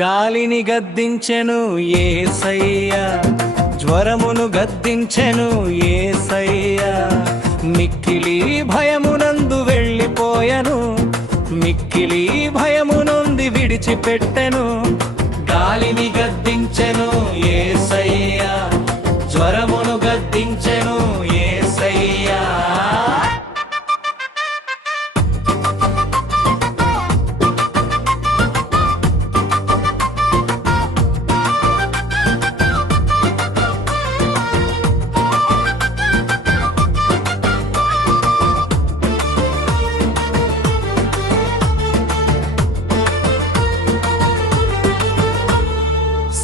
గాలిని గద్దించెను యేసయ్యా, జ్వరమును గద్దించెను యేసయ్యా. మిక్కిలి భయమునందు వెళ్ళిపోయెను, మిక్కిలి భయమునుంది విడిచిపెట్టెను. గాలిని గద్దించెను యేసయ్యా, జ్వరమును గద్దించెను యేసయ్యా.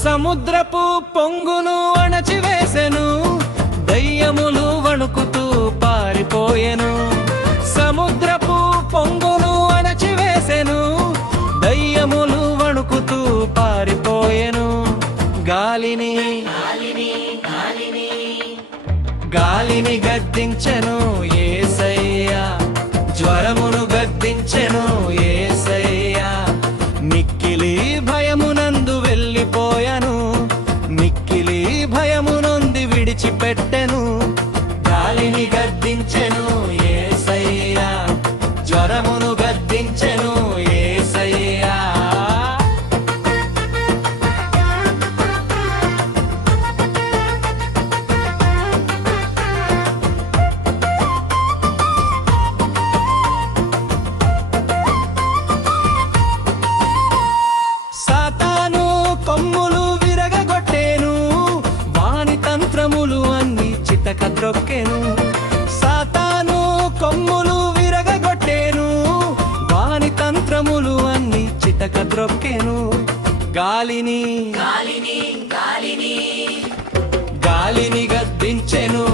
సముద్రపు పొంగును అణచివేసెను, దయ్యములు వణుకుతూ పారిపోయెను. సముద్రపు పొంగును అణచివేసెను, దయ్యములు వణుకుతూ పారిపోయెను. గాలిని గాలిని గద్దించెను యేసయ్యా, జ్వరమును గద్దించెను యేసయ్యా. మిక్కిలి భయమునందు వెళ్ళిపోయెను, మిక్కిలి భయమునందు విడిచిపెట్టెను. గాలిని గద్దించెను యేసయ్యా, జ్వరమును గద్దించెను యేసయ్యా. సాతాను కొమ్ములు విరగగొట్టెను, వాని తంత్రములు అన్ని చితక త్రొక్కెను. సాతాను కొమ్ములు విరగగొట్టెను, వాని తంత్రములు అన్ని చితక త్రొక్కెను. గాలిని గాలిని గద్దించెను